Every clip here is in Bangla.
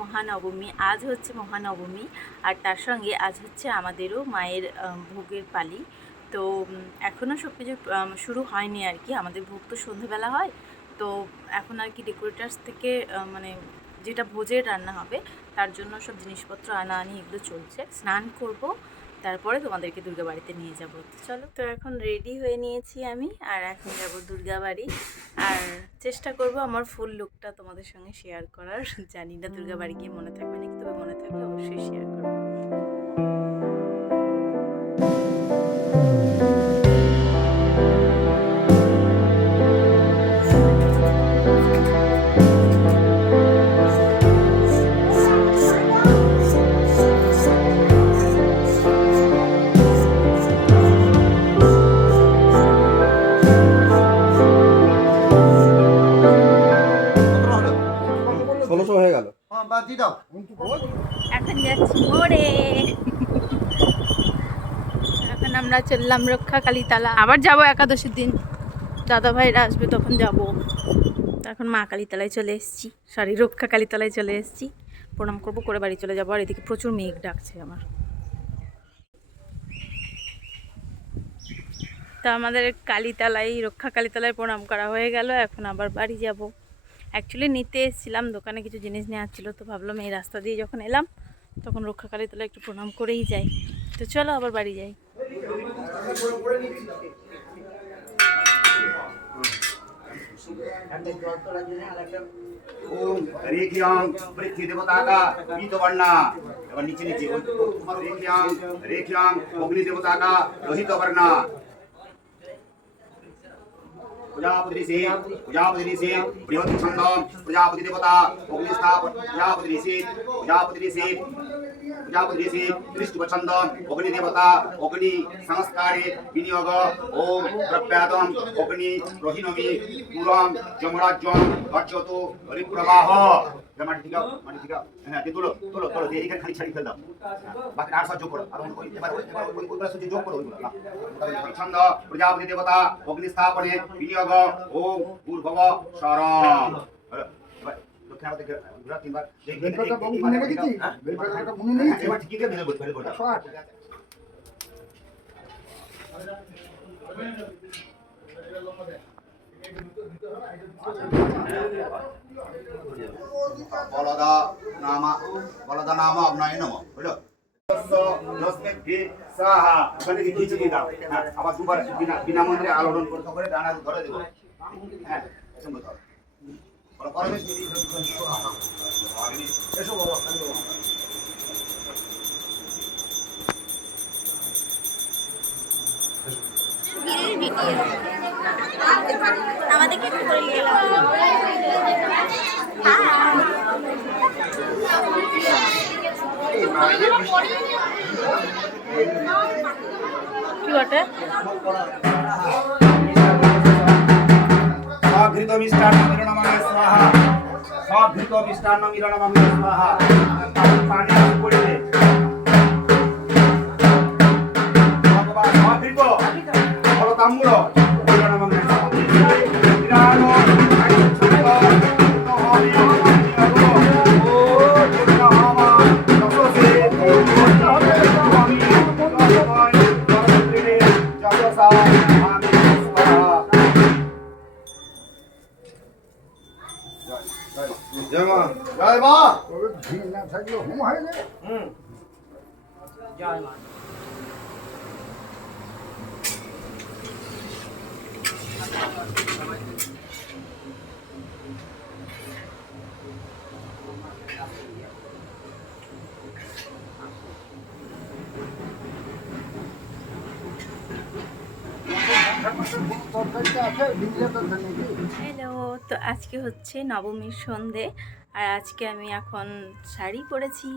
মহানবমী। আজ হচ্ছে মহানবমী, আর তার সঙ্গে আজ হচ্ছে আমাদেরও মায়ের ভোগের পালি। তো এখনও সব কিছু শুরু হয়নি আর কি। আমাদের ভোগ তো সন্ধেবেলা হয়, তো এখন আর কি ডেকোরেটার্স থেকে মানে যেটা ভোজের রান্না হবে তার জন্য সব জিনিসপত্র আনা আনি এগুলো চলছে। স্নান করব, তারপরে তোমাদেরকে দুর্গা বাড়িতে নিয়ে যাবো। চলো, তো এখন রেডি হয়ে নিয়েছি আমি, আর এখন যাব দুর্গা বাড়ি। আর চেষ্টা করব আমার ফুল লুকটা তোমাদের সঙ্গে শেয়ার করার। জানি না দুর্গা বাড়ি গিয়ে মনে থাকবে নাকি, তবে মনে থাকলে অবশ্যই শেয়ার করবো। এখন যাচ্ছি মোড়ে। এখন আমরা চললাম রক্ষাকালীতলা। আবার যাবো একাদশীর দিন, দাদা ভাইরা আসবে তখন যাব। তো এখন মা কালীতলায় চলে এসেছি, সরি রক্ষাকালীতলায় চলে এসেছি। প্রণাম করবো, করে বাড়ি চলে যাবো। আর এদিকে প্রচুর মেঘ ডাকছে আমার। তো আমাদের কালীতলায়, রক্ষাকালীতলায় প্রণাম করা হয়ে গেল। এখন আবার বাড়ি যাব। অ্যাকচুয়ালি নিতে এসেছিলাম, দোকানে কিছু জিনিস নেওয়ার ছিল, তো ভাবলাম এই রাস্তা দিয়ে যখন এলাম তখন রক্ষাকালীতলায় একটু প্রণাম করেই যাই। তো চলো আবার বাড়ি যাই। ओम रेखियां पृथ्वी देवता का पीत वर्णा और नीचे नीचे रेखियां अग्नि देवता का लोहित वर्णा प्रजापति से बृहत् छंद प्रजापति देवता अग्निस्थाप प्रजापति से दृष्टि छंद अग्नि देवता अग्नि संस्कारे विनियोग ओम प्रप्यादम अग्नि रोहिणमी पूरम जमराज्यम अर्चतो परिप्रवाह মাটি থেকে হ্যাঁ তুলো তুলো তুলো দিয়ে এখানে খালি ছাড়ি ফেল দাও, বাকি আর সব যোগ করো। আর ওই এবার ওইগুলো সব যোগ করো। ওইগুলো ছন্দ প্রজাপতি দেবতা অগ্নি স্থাপনে বিনিয়োগ ওম ভূর্ভুব স্বরম। দক্ষিণাবর্তে ঘোরা তিনবার বেলপাতা মনে রেখেছি, বেলপাতাটা মনে নেই। এবার ঠিক আছে বেল বলতে বেল 108 বলদা নাম অগ্নয় নম বুঝলো। আবার দুবার বিনা মন্ত্রে আলোড়ন করতে করে ডানা ধরে দেবো। হ্যাঁ আমাদেরকে একটু করে নিয়ে গেলাম। কি বটে? ঘৃত মিষ্টান্ন মিলনমামে স্বাহা, ঘৃত মিষ্টান্ন মিলনমামে স্বাহা। পানি পড়িলে ভগবান ঘৃত ফল তাম্বুল মিলনমামে স্বাহা। বিরাট জয় মা না থাকলে হুম হয় না। জয় মা। হ্যালো, তো আজকে হচ্ছে নবমীর সন্ধে, আর আজকে আমি এখন শাড়ি পরেছি,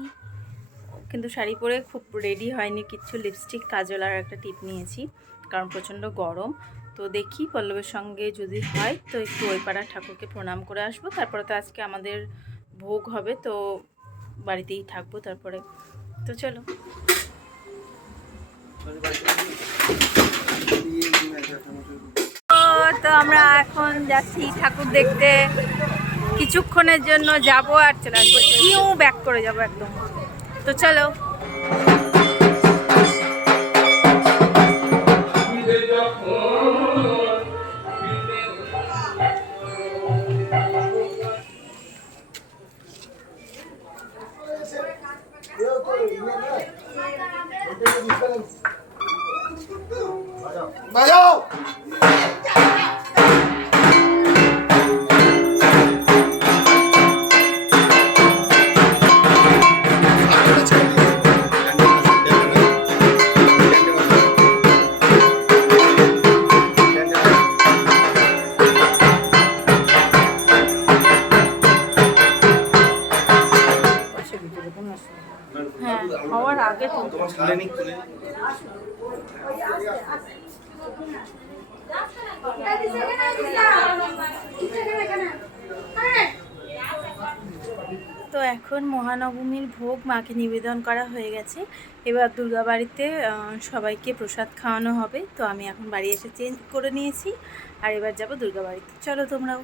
কিন্তু শাড়ি পরে খুব রেডি হয়নি কিচ্ছু। লিপস্টিক, কাজল আর একটা টিপ নিয়েছি, কারণ প্রচণ্ড গরম। তো দেখি পল্লবের সঙ্গে যদি হয় তো একটু ওই পাড়ার ঠাকুরকে প্রণাম করে আসবো। তারপরে তো আজকে আমাদের ভোগ হবে, তো বাড়িতেই থাকবো তারপরে। তো চলো। তো আমরা এখন যাচ্ছি ঠাকুর দেখতে। কিছুক্ষণের জন্য যাব আর চলে আসবো, ইউ ব্যাক করে যাব একদম। তো চলো। বাজাও। হ্যাঁ, হওয়ার আগে তো তো এখন মহানবমীর ভোগ মাকে নিবেদন করা হয়ে গেছে। এবার দুর্গাবাড়িতে সবাইকে প্রসাদ খাওয়ানো হবে। তো আমি এখন বাড়ি এসে চেঞ্জ করে নিয়েছি, আর এবার যাব দুর্গাবাড়িতে। চলো তোমরাও।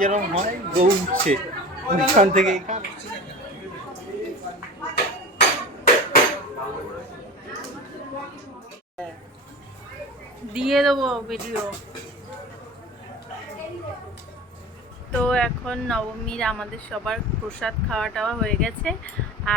যেরকম হয় গৌ উঠছে ওইখান থেকে দিয়ে দেবো ভিডিও। তো এখন নবমীর আমাদের সবার প্রসাদ খাওয়া টাওয়া হয়ে গেছে,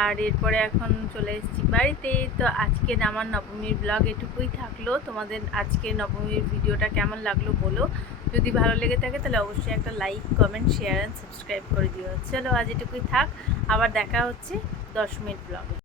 আর এরপরে এখন চলে এসেছি বাড়িতে। তো আজকে আমার নবমীর ব্লগ এটুকুই থাকলো। তোমাদের আজকে নবমীর ভিডিওটা কেমন লাগলো বলো। যদি ভালো লেগে থাকে তাহলে অবশ্যই একটা like, comment, share and subscribe করে দিও। চলো আজ এটুকুই থাক, আবার দেখা হচ্ছে 10 মিনিট ব্লগে।